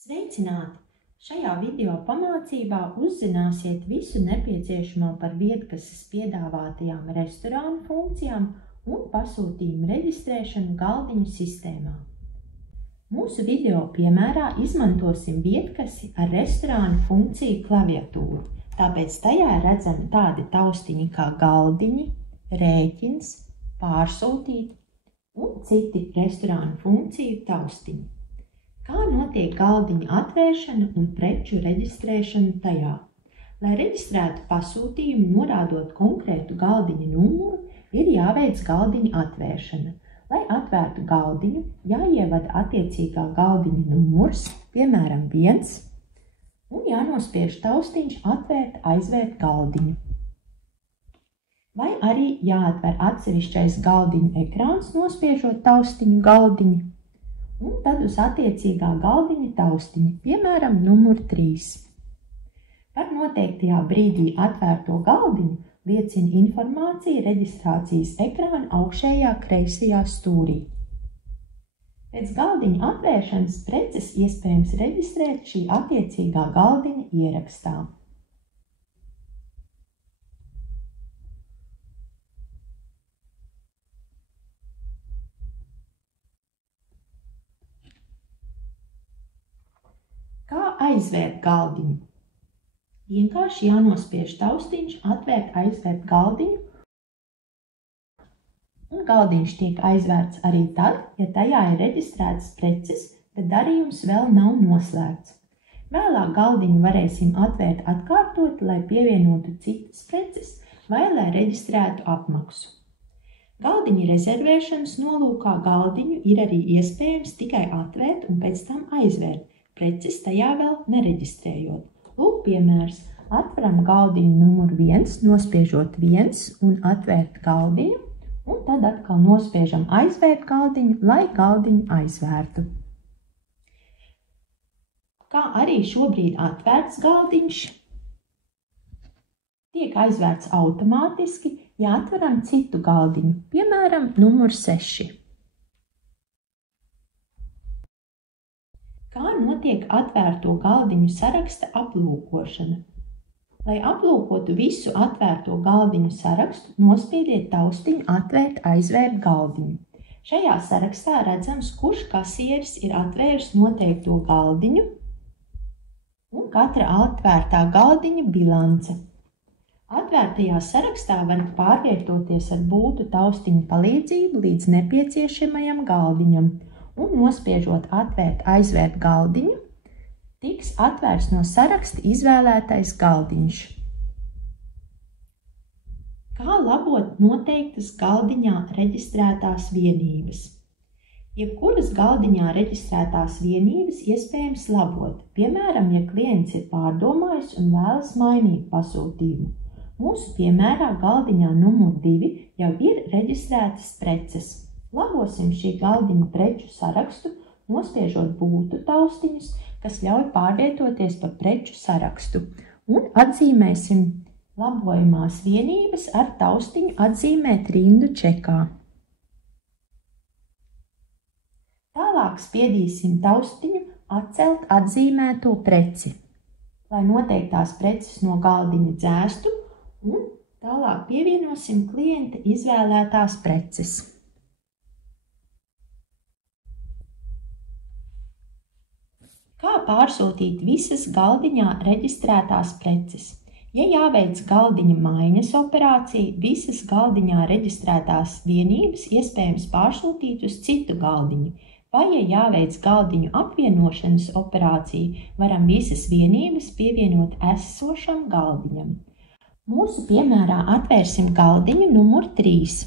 Sveicināti! Šajā video pamācībā uzzināsiet visu nepieciešamo par vietkases piedāvātajām restorānu funkcijām un pasūtījumu reģistrēšanu galdiņu sistēmā. Mūsu video piemērā izmantosim vietkasi ar restorānu funkciju klaviatūru, tāpēc tajā redzami tādi taustiņi kā galdiņi, rēķins, pārsūtīt un citi restorānu funkciju taustiņi. Kā notiek galdiņa atvēršana un preču reģistrēšana tajā? Lai reģistrētu pasūtījumu, norādot konkrētu galdiņa numuru, ir jāveic galdiņa atvēršana. Lai atvērtu galdiņu, jāievada attiecīgā galdiņa numurs, piemēram 1, un jānospiež taustiņš atvērt, aizvērt galdiņu. Vai arī jāatver atsevišķais galdiņu ekrāns, nospiežot taustiņu galdiņu, un tad uz attiecīgā galdiņa taustiņa, piemēram, numur 3. Par noteiktajā brīdī atvērto galdiņu liecina informācija reģistrācijas ekrāna augšējā kreisajā stūrī. Pēc galdiņa atvēršanas preces iespējams reģistrēt šī attiecīgā galdiņa ierakstā. Kā aizvērt galdiņu? Vienkārši jānospiež taustiņš atvērt, aizvērt galdiņu, un galdiņš tiek aizvērts arī tad, ja tajā ir reģistrētas preces, bet darījums vēl nav noslēgts. Vēlāk galdiņu varēsim atvērt atkārtot, lai pievienotu citas preces vai lai reģistrētu apmaksu. Galdiņa rezervēšanas nolūkā galdiņu ir arī iespējams tikai atvērt un pēc tam aizvērt, preces tajā vēl nereģistrējot. Lūk piemērs. Atveram galdiņu numuru 1, nospiežot 1 un atvērt galdiņu, un tad atkal nospiežam aizvērt galdiņu, lai galdiņu aizvērtu. Kā arī šobrīd atvērts galdiņš tiek aizvērts automātiski, ja atveram citu galdiņu, piemēram, numuru 6. Kā notiek atvērto galdiņu saraksta aplūkošana? Lai aplūkotu visu atvērto galdiņu sarakstu, nospiediet taustiņu atvērt, aizvērt galdiņu. Šajā sarakstā redzams, kurš kasieris ir atvēris noteikto galdiņu un katra atvērtā galdiņa bilance. Atvērtajā sarakstā varat pārvietoties ar būtu taustiņu palīdzību līdz nepieciešamajam galdiņam, un nospiežot atvērt, aizvērt galdiņu, tiks atvērts no saraksta izvēlētais galdiņš. Kā labot noteiktas galdiņā reģistrētās vienības? Jebkuras galdiņā reģistrētās vienības iespējams labot, piemēram, ja klients ir pārdomājis un vēlas mainīt pasūtījumu. Mūsu piemērā galdiņā numur 2 jau ir reģistrētas preces. Labosim šī galdiņa preču sarakstu, nospiežot būtu taustiņus, kas ļauj pārvietoties pa preču sarakstu, un atzīmēsim labojamās vienības ar taustiņu atzīmēt rindu čekā. Tālāk spiedīsim taustiņu atcelt atzīmēto preci, lai noteiktās preces no galdiņa dzēstu, un tālāk pievienosim klienta izvēlētās preces. Kā pārsūtīt visas galdiņā reģistrētās preces? Ja jāveic galdiņa maiņas operācija, visas galdiņā reģistrētās vienības iespējams pārsūtīt uz citu galdiņu, vai ja jāveic galdiņu apvienošanas operācija, varam visas vienības pievienot esošam galdiņam. Mūsu piemērā atvērsim galdiņu numur 3.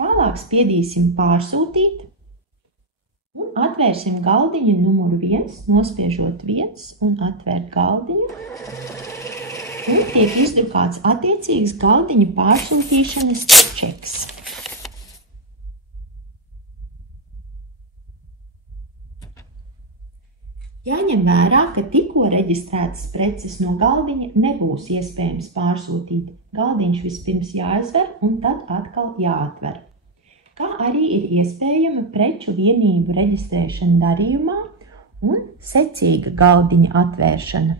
Tālāk spiedīsim pārsūtīt, un atvērsim galdiņu numuru 1, nospiežot 1 un atvērt galdiņu, un tiek izdrukāts attiecīgs galdiņu pārsūtīšanas čeks. Jāņem vērā, ka tikko reģistrētas preces no galdiņa nebūs iespējams pārsūtīt. Galdiņš vispirms jāizver un tad atkal jāatver. Kā arī ir iespējama preču vienību reģistrēšana darījumā un secīga galdiņa atvēršana.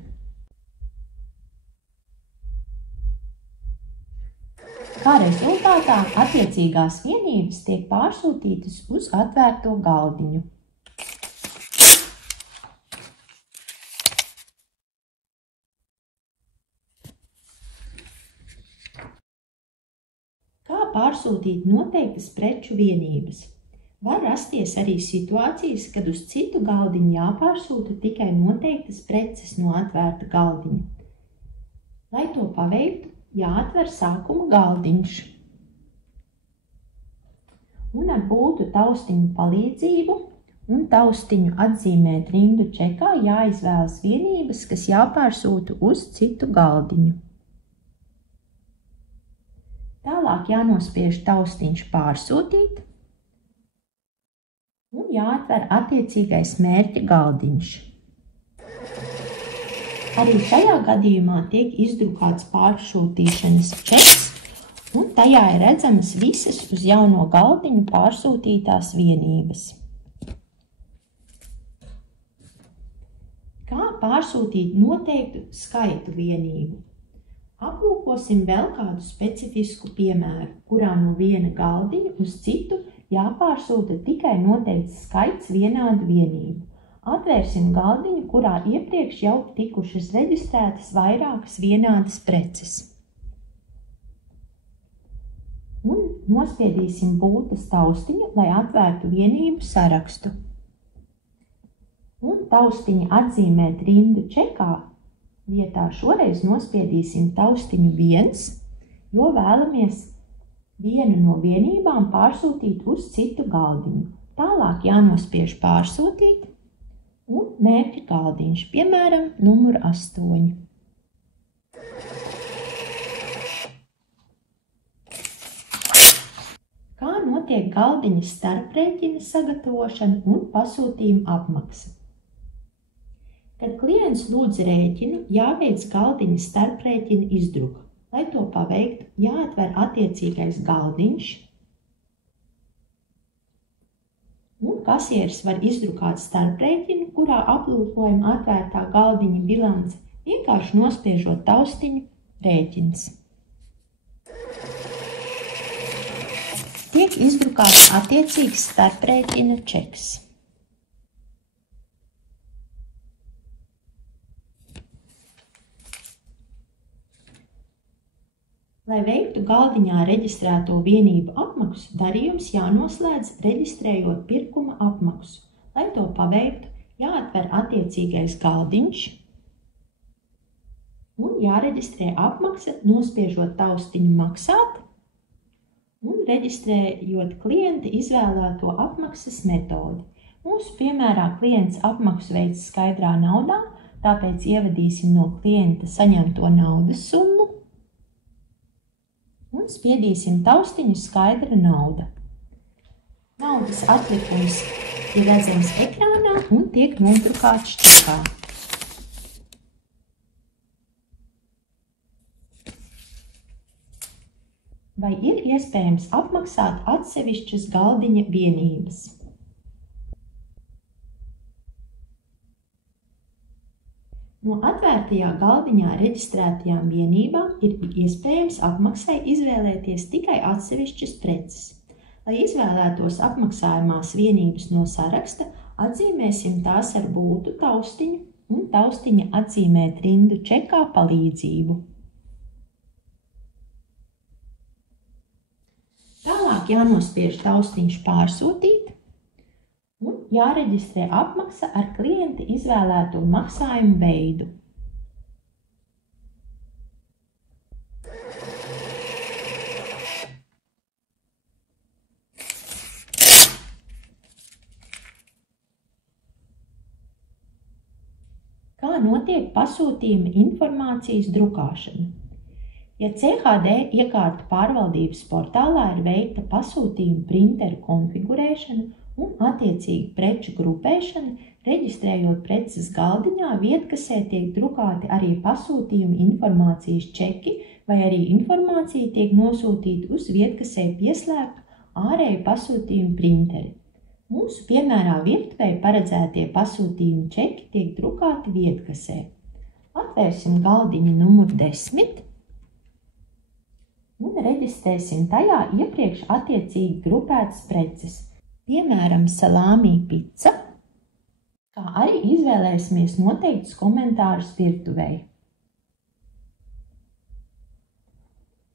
Kā rezultātā attiecīgās vienības tiek pārsūtītas uz atvērto galdiņu. Kā pārsūtīt noteiktas preču vienības? Var rasties arī situācijas, kad uz citu galdiņu jāpārsūta tikai noteiktas preces no atvērta galdiņa. Lai to paveiktu, jāatver sākuma galdiņš. Un ar būtu taustiņu palīdzību un taustiņu atzīmēt rindu čekā jāizvēlas vienības, kas jāpārsūta uz citu galdiņu. Tālāk jānospiež taustiņš pārsūtīt un jāatver attiecīgais mērķa galdiņš. Arī šajā gadījumā tiek izdrukāts pārsūtīšanas čeks, un tajā ir redzamas visas uz jauno galdiņu pārsūtītās vienības. Kā pārsūtīt noteiktu skaitu vienību? Aplūkosim vēl kādu specifisku piemēru, kurā no viena galdiņa uz citu jāpārsūta tikai noteikts skaits vienādu vienību. Atvērsim galdiņu, kurā iepriekš jau tikušas reģistrētas vairākas vienādas preces. Un nospiedīsim būtas taustiņu, lai atvērtu vienību sarakstu. Un taustiņa atzīmēt rindu čekā vietā šoreiz nospiedīsim taustiņu 1, jo vēlamies vienu no vienībām pārsūtīt uz citu galdiņu. Tālāk jānospiež pārsūtīt un mērķa galdiņš, piemēram, numur 8. Kā notiek galdiņa starprēķina sagatavošana un pasūtījuma apmaksa? Kad klients lūdz rēķinu, jāveic galdiņa starprēķina izdruka. Lai to paveiktu, jāatver attiecīgais galdiņš, un kasieris var izdrukāt starprēķinu, kurā aplūkojam atvērtā galdiņa bilanci, vienkārši nospiežot taustiņu rēķins. Tiek izdrukāts attiecīgs starprēķina čeks. Lai veiktu galdiņā reģistrēto vienību apmaksu, darījums jānoslēdz reģistrējot pirkuma apmaksu. Lai to paveiktu, jāatver attiecīgais galdiņš un jāreģistrē apmaksa, nospiežot taustiņu maksāt un reģistrējot klienta izvēlēto apmaksas metodi. Mūsu piemērā klients apmaksu veic skaidrā naudā, tāpēc ievadīsim no klienta saņemto naudas summu un spiedīsim taustiņu skaidra nauda. Naudas atlikums ir redzams ekrānā un tiek nodrukāts čekā. Vai ir iespējams apmaksāt atsevišķas galdiņa vienības? No atvērtajā galdiņā reģistrētajām vienībām ir iespējams apmaksai izvēlēties tikai atsevišķas preces. Lai izvēlētos apmaksājumās vienības no saraksta, atzīmēsim tās ar būtu taustiņu un taustiņa atzīmēt rindu čekā palīdzību. Tālāk jānospiež taustiņš pārsūtīt un jāreģistrē apmaksa ar klienta izvēlēto maksājumu veidu. Kā notiek pasūtījuma informācijas drukāšana? Ja CHD iekārtu pārvaldības portālā ir veikta pasūtījuma printeru konfigurēšana un attiecīgi preču grupēšana, reģistrējot preces galdiņā, vietkasē tiek drukāti arī pasūtījuma informācijas čeki, vai arī informācija tiek nosūtīta uz vietkasē pieslēgtu ārēju pasūtījumu printeri. Mūsu piemērā virtuvei paredzētie pasūtījumu čeki tiek drukāti viedkasē. Atvērsim galdiņu numur 10 un reģistrēsim tajā iepriekš attiecīgi grupētas preces, piemēram, salāmī pica, kā arī izvēlēsimies noteiktus komentārus virtuvei.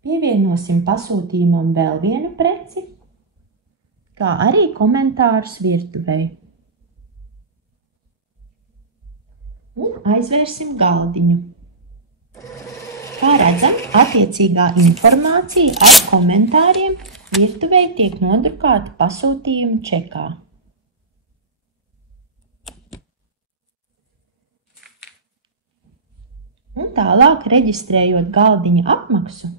Pievienosim pasūtījumam vēl vienu preci, kā arī komentārus virtuvei. Un aizvērsim galdiņu. Kā redzam, attiecīgā informācija ar komentāriem virtuvei tiek nodrukāta pasūtījuma čekā. Un tālāk, reģistrējot galdiņa apmaksu,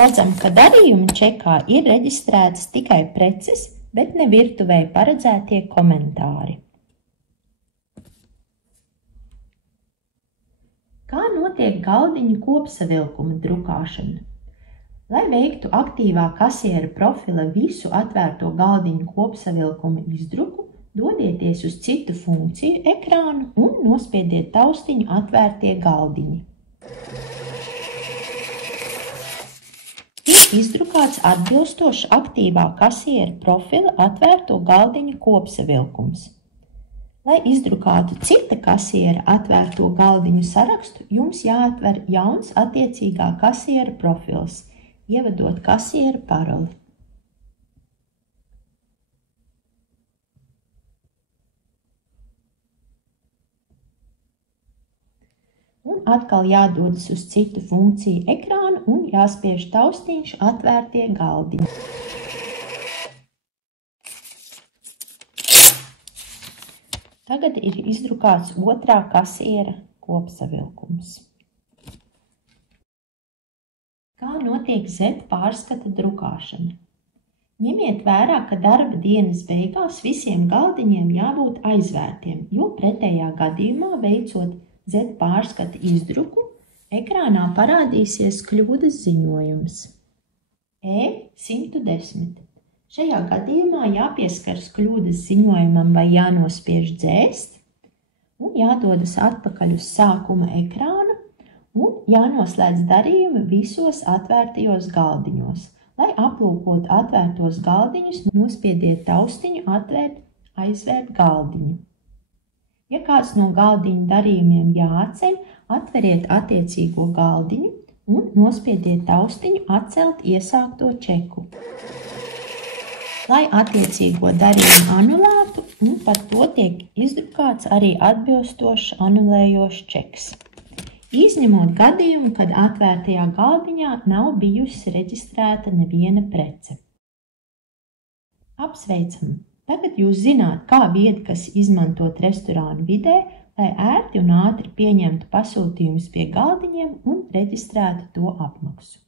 redzam, ka darījuma čekā ir reģistrētas tikai preces, bet ne virtuvei paredzētie komentāri. Kā notiek galdiņu kopsavilkuma drukāšana? Lai veiktu aktīvā kasiera profila visu atvērto galdiņu kopsavilkuma izdruku, dodieties uz citu funkciju ekrānu un nospiediet taustiņu atvērtie galdiņi. Ir izdrukāts atbilstoši aktīvā kasiera profila atvērto galdiņu kopsavilkums. Lai izdrukātu cita kasiera atvērto galdiņu sarakstu, jums jāatver jauns attiecīgā kasiera profils, ievedot kasiera paroli. Un atkal jādodas uz citu funkciju ekrānu un jāspiež taustiņš atvērtie galdiņi. Tagad ir izdrukāts otrā kasiera kopsavilkums. Kā notiek Z pārskata drukāšana? Ņemiet vērā, ka darba dienas beigās visiem galdiņiem jābūt aizvērtiem, jo pretējā gadījumā, veicot Z pārskata izdruku, ekrānā parādīsies kļūdas ziņojums E110. Šajā gadījumā jāpieskaras kļūdas ziņojumam vai jānospiež dzēst, un jādodas atpakaļ uz sākuma ekrānu, un jānoslēdz darījumi visos atvērtajos galdiņos. Lai aplūkotu atvērtos galdiņus, nospiediet taustiņu aizvērt galdiņu. Ja kāds no galdiņu darījumiem jāatceļ, atveriet attiecīgo galdiņu un nospiediet taustiņu atcelt iesākto čeku. Lai attiecīgo darījumu anulētu, un par to tiek izdrukāts arī atbilstošs anulējošs čeks. Izņemot gadījumu, kad atvērtajā galdiņā nav bijusi reģistrēta neviena prece. Apsveicam! Tagad jūs zināt, kā viedkasi izmantot restorānu vidē, lai ērti un ātri pieņemtu pasūtījumus pie galdiņiem un reģistrētu to apmaksu.